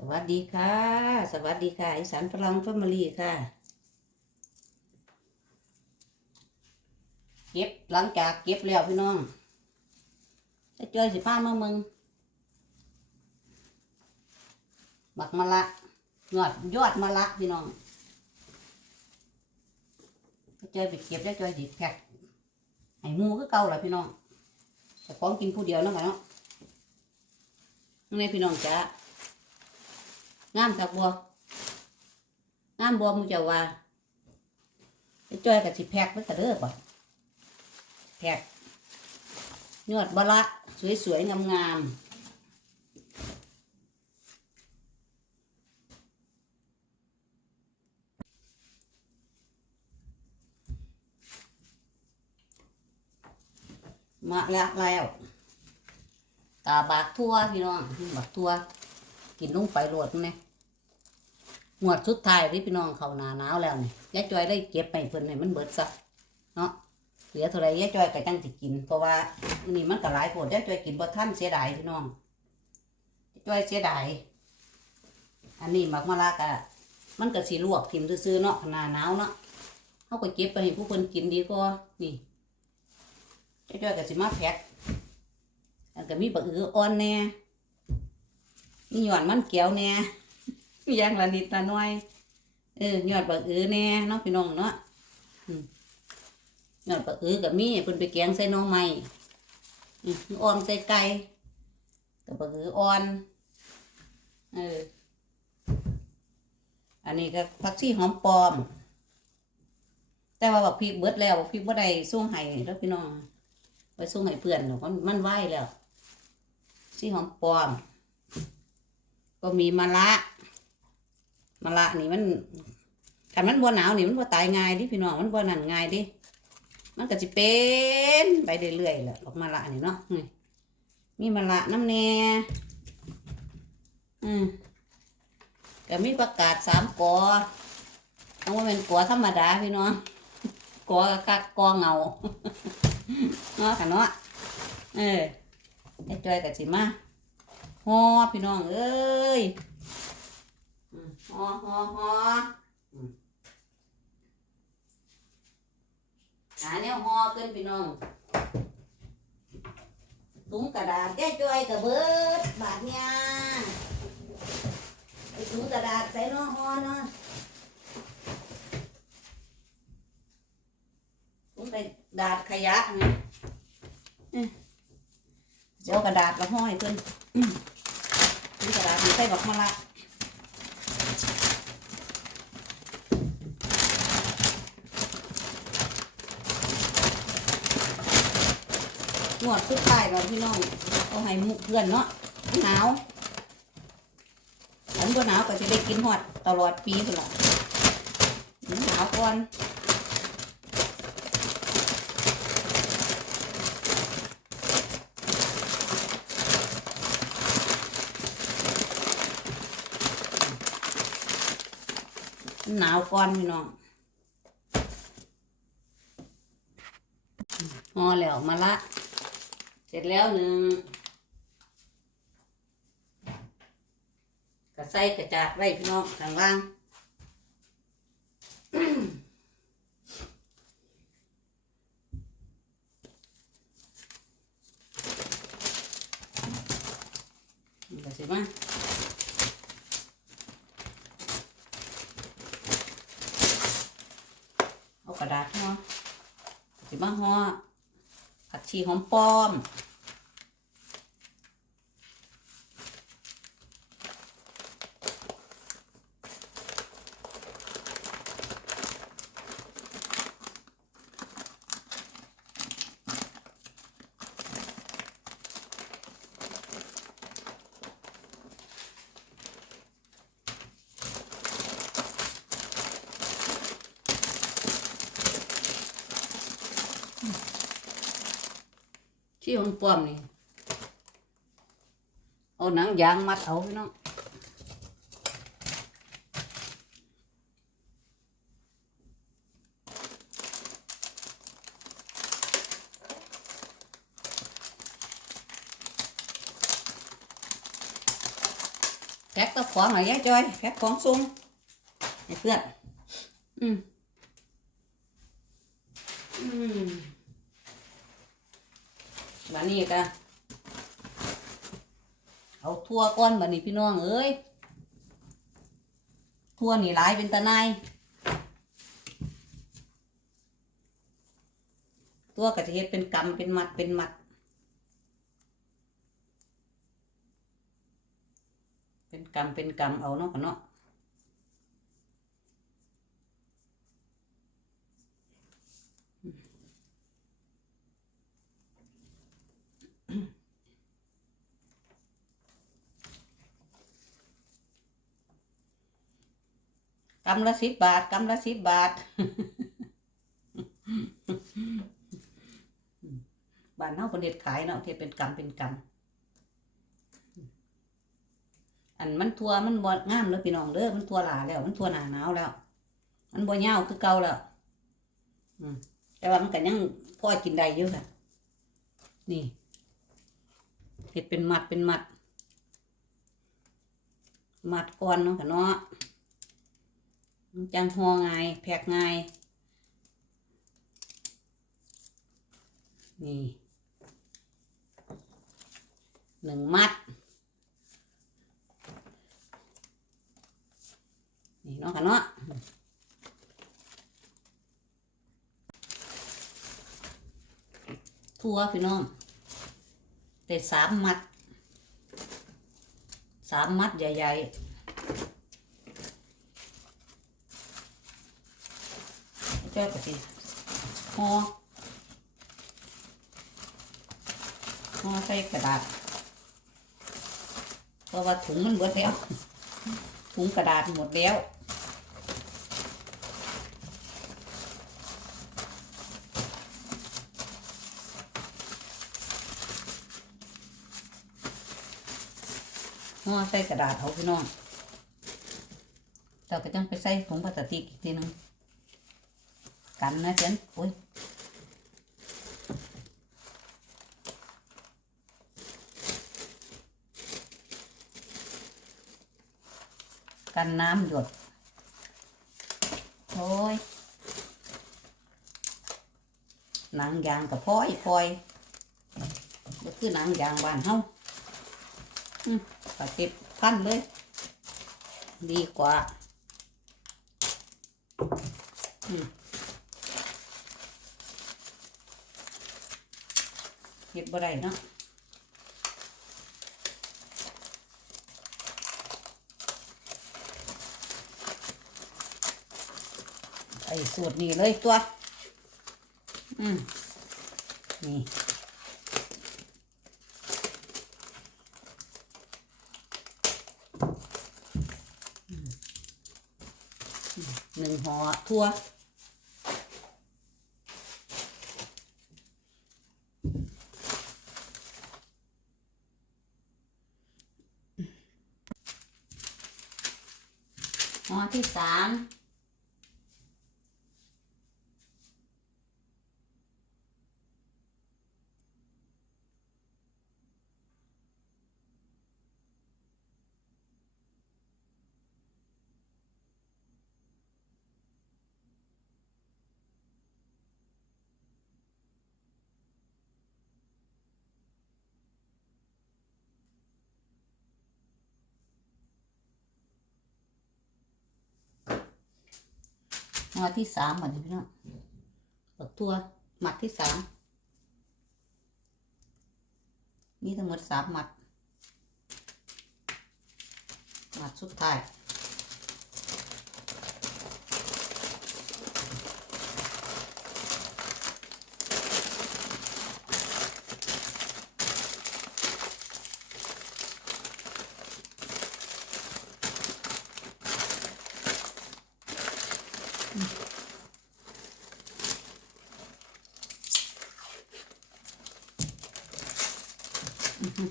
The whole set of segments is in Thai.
สวัสดีค่ะ สวัสดีค่ะอีสานฝรั่งแฟมิลีค่ะ เก็บหลังจากเก็บแล้วพี่น้องจะเจอสิผ้ามามึงบักมะละยอดยอดมะละพี่น้องจะเจอไปเก็บแล้วเจอสิแพ็คให้หมูคือเก่าแหละพี่น้องแต่ของกินผู้เดียวเนาะค่ะเนาะนี่พี่น้องจ้า งามครับบัวงามบัวมึงจะว่าไอ้จ้อยกับสิแพกมันกระเด้อป่แพกยอดบละสวยๆงามๆมาแล้วแล้วตาบากทั่วพี่น้องบากทั่ว กินลงไปโหลดนี่หวดสุดท้ายที่พี่น้องเขาหนาหนาวแล้วนี่ยายจอยได้เก็บไปเพิ่นให้มันเบิดซะเนาะเหลือเท่าไรยายจอยก็จังสิกิน เพราะว่านี่มันก็หลายโพดยายจอยกินบ่ทันเสียดายพี่น้องจอยเสียดายอันนี้มักมะละกะมันก็สิลวกทิมซื่อเนาะหนาหนาวเนาะเฮาก็เก็บไปให้ผู้เพิ่นกินดีกว่านี่ยาจอยก็สิมาแพ็คอันก็มีบักอืออ่อนแน่ นี่หย่อนมันเกียวแน่อยางละนิดละหน้อย เออหยอดบักอือแน่เนาะพี่น้องเนาะหยอดบักอือกับมีเพิ่นไปแกงใส่น้องใหม่อืมอ่อนใส่ไก่กับบักอืออ่อน เออ อันนี้ก็ผักชีหอมปลอม แต่ว่าบักพริกเบิดแล้วบักพริกบ่ได้ส่งให้แล้วพี่น้องไปส่งให้เพื่อนเนาะมันมันไหวแล้วชีหอมปลอม ก็มีมะละมะละนี่มันคันมันบัวหนาวนี่มันบัวตายง่ายดิพี่น้องมันบัวนั่นง่ายดิมันก็จะเป็นไปเรื่อยๆแหละดอกมะละนี่เนาะนี่มีมะละน้ำแน่อืมก็มีประกาศสามกอต้องว่าเป็นกอธรรมดาพี่น้องกอกักกอเงาเนาะค่ะเนาะเออไอ้จอยกับสิมา ฮอพี่น้องเอ้ยอืมฮอฮอฮออืมหาแนวฮอขึ้นพี่น้องถุงกระดาษแก้จ้อยกระเบิดบาทเนี่ยไอ้ถุงกระดาษใส่เนาะฮอเนาะถุงกระดาษขยะไงอืมเจ้ากระดาษละห้อยขึ้น นี่กระดาษมีใส่บักมะละหนวดสุดท้ายเราพี่น้องเอาให้หมุกเพื่อนเนาะหนาวอันบ่หนาวก็จะได้กินหอดตลอดปีพุ่นละหนาวก่อน หนาวก่อนพี่น้องพอแล้วมาละ เสร็จแล้วหนึ่งกระใส่กระจาดไว้พี่น้องทางล่าง นี่ก็สิมาเอากระดาษห่อสิมาห่อผักชี หอมป้อม ที่หอมป้อมนี่ เอาหนังยางมัดเอาพี่น้องแพ็คตัวของหน่อยยายจอยแพ็คของส่งให้เพื่อน อืม อืม วันนี้ก็เอาทั่วก้อนบันนี้พี่น้องเอ้ยทั่วนี่หลายเป็นตะนายตัวก็จะเฮ็ดเป็นกำเป็นมัดเป็นมัด เป็นกรรมเป็นกรรมเอาเนาะกันเนาะ กำละสิบบาทกำละสิบบาทบ้านเฮาคนเด็ดขายเนาะเฮ็ดเป็นกรรมเป็นกรรมอันมันทัวมันบ่งามเลยพี่น้องเด้อมันทัวหลาแล้ว มันทัวหนาหนาวแล้ว มันบ่ยาวคือเก่าแล้วอืมแต่ว่ามันก็ยังพอกินได้อยู่ค่ะ นี่เห็ดเป็นมัดเป็นมัด มัดก่อนเนาะค่ะเนาะ จังห่อง่ายแพ็กง่าย นี่หนึ่งมัด นี่เนาะค่ะเนาะทั่วพี่น้องแต่สามมัดสามมัดใหญ่ๆ จ้าก็สิห่อห่อใส่กระดาษเพราะว่าถุงมันเบิดแล้ว ถุงกระดาษหมดแล้วห่อใส่กระดาษเอาพี่น้องเราก็ต้องไปใส่ถุงพลาสติกอีกทีหนึง กันนะเจนโอ้ยกันน้ำหยดโอ้ยหนังยางกับพ้อยพลอยก็คือหนังยางบ้านเฮาอืมปฏิดพันเลย ดีกว่า อืม เห็ดบ่ได้เนาะไอ้สูตรนี้เลยตัว อืม นี่หนึ่งห่อทั่ว หอที่สาม มาที่สามเหมือนพี่น้องบักตัวหมัดที่สามมีทั้งหมดสามหมัดหมัดสุดท้าย 嗯。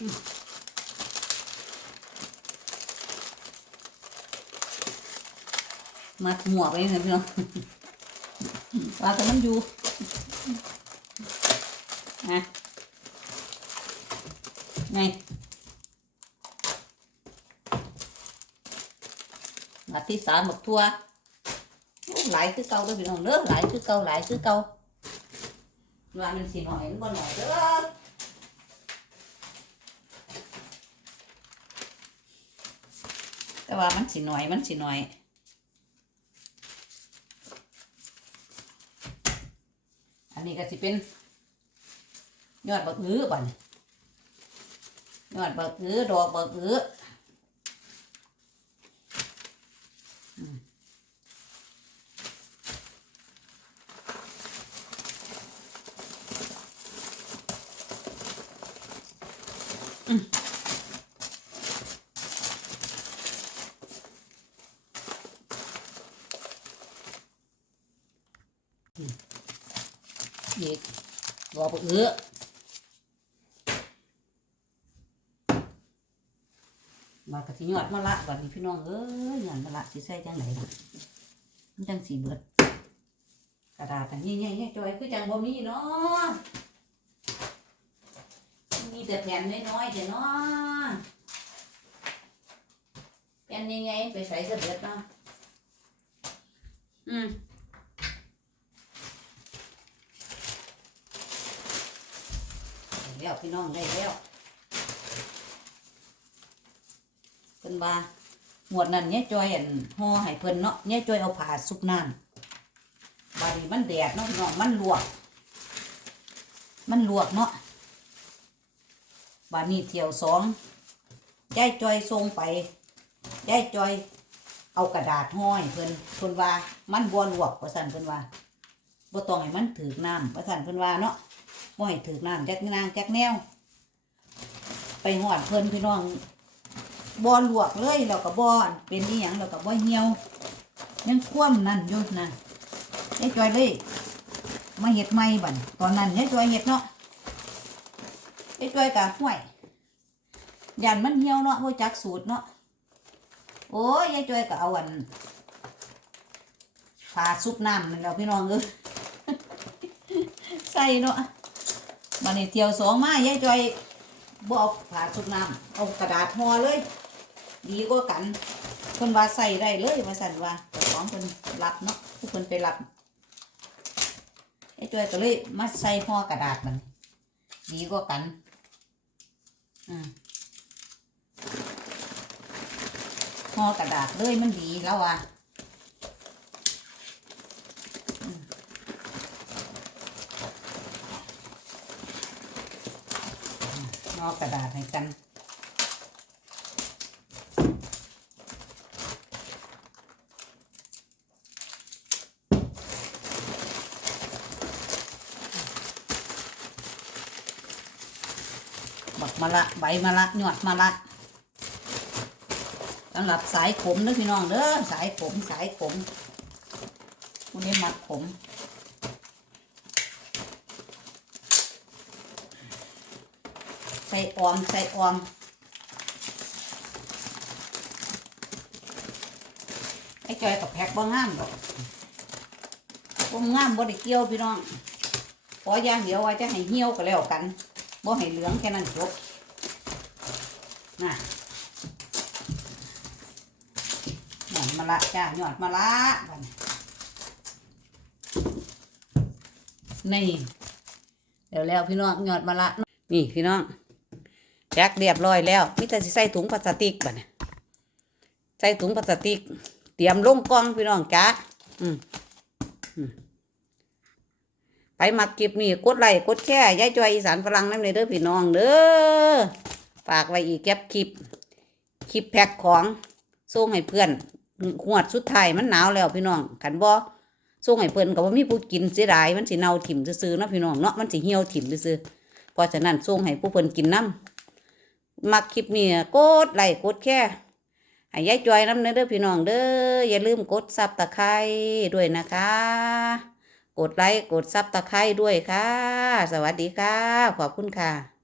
嗯。买木耳呗，不行。我跟他们住。 ก่าว่ามันสิหน่อยมันบ่หน่อยเด้อแต่ว่ามันสิหน่อยมันสิห นี้ก็สิเป็น ยอดบักอื้อบ่นยอดบักอื้อดอกบักอื้อมอืมอีก อื้อมากระสิยอดมาละบัดนี้พี่น้องเอ้ยยอดมาละสิใส่จังไหนล่ะมันจังสีเบิดกระดาษอันนี้เนี่ยเนี่จอยคือจังบ่มีเนาะมีแต่แผ่นน้อยๆแต่เนาะแผ่นยังไงไปใส่กระเบิดเนาะอืมได้ แล้วพี่น้องได้แล้วเพิ่นว่าหมวดนั้นเนี่ยจอยอันห่อให้เพิ่นเนาะเนี่ยจอยเอาผ้าซุปน้ำบาดนี้มันแดดเนาะพี่น้องมันลวก มันลวกเนาะบาดนี้เที่ยวสองยายจอยส่งไปยายจอย เอากระดาษห้อยเพิ่นเพิ่นว่ามันบ่ลวกว่าซั่นเพิ่นว่าบ่ต้องให้มันถึกน้ำว่าซั่นเพิ่นว่าเนาะ บ่ให้ถึกน้ำจักนางจักแนว ไปหอดเพิ่นพี่น้องบ่ลวกเลยแล้วก็บ่อันเป็นอีหยังแล้วก็บ่เหี่ยวยังคว่ำนั่นอยู่นะยายจอยเลยมาเห็ดใหม่บันตอนนั้นยายจอยเห็ดเนาะยายจอยกะห่วยยันมันเหี่ยวเนาะบ่จักสูตรเนาะโอ้ยยายจอยก็เอาอันผาซุปน้ำนั่นแหล้วพี่น้องเอ้ยใส่เนาะ บันี้เที่ยวสองมายายจอยบ่เอาผ้าซุปน้ำเอากระดาษห่อเลย ดีกว่ากันเพิ่นว่าใส่ได้เลยว่าสั่นว่าเจ้าของเพิ่นรับเนาะผู้เพิ่นไปรับไอ้จอยก็เลยมาใส่ห่อกระดาษมันดีกว่ากันอืมห่อกระดาษเลยมันดีแล้วว่ะ ห่อกระดาษให้กันบักมะละใบมะละหยอดมะละสำหรับสายขมเด้อพี่น้องเด้อสายขมสายขมผู้นี้มักขม ใส่ออม ใส่ออม ไอ้จอยกับแพ็กบ่งามดอกบ่งามบ่ได้เกี่ยวพี่น้องขออย่างเดียวว่าจะให้เหี่ยวก็แล้วกันบ่ให้เหลืองแค่นั้นจบน่ะหยอดมะละจ้าหยอดมะละบันี้นี่เดี๋ยวแล้วพี่น้องหยอดมะละนี่พี่น้อง จ็คเรียบร้อยแล้วมิแต่สิใส่ถุงพลาสติกบัดนี้ใส่ถุงพลาสติก เตรียมลงกล่องพี่น้องจ้าอืมไปมักคลิปนี้กดไลค์กดแชร์ยายจอยอีสานฝรั่งนั่นเลยเด้อพี่น้องเด้อฝากไว้อีกแก็บคลิป คลิปแพ็คของส่งให้เพื่อนหวดสุดท้ายมันหนาวแล้วพี่น้องขันบ่ส่งให้เพื่อนก็บ่มีผู้กินเสียดายมันสิเน่าถิ่มซื่อๆเนาะพี่น้องเนาะมันสิเหี่ยวถิ่มซื่อเพราะฉะนั้นส่งให้ผู้เพิ่อนกินน้ำ มักคลิปนี้กดไลค์กดแค่ให้ยายจอยน้ำเด้อพี่น้องเด้ออย่าลืมกดซับตะไคร้ด้วยนะคะ กดไลค์กดซับตะไคร้ด้วยค่ะ สวัสดีค่ะ ขอบคุณค่ะ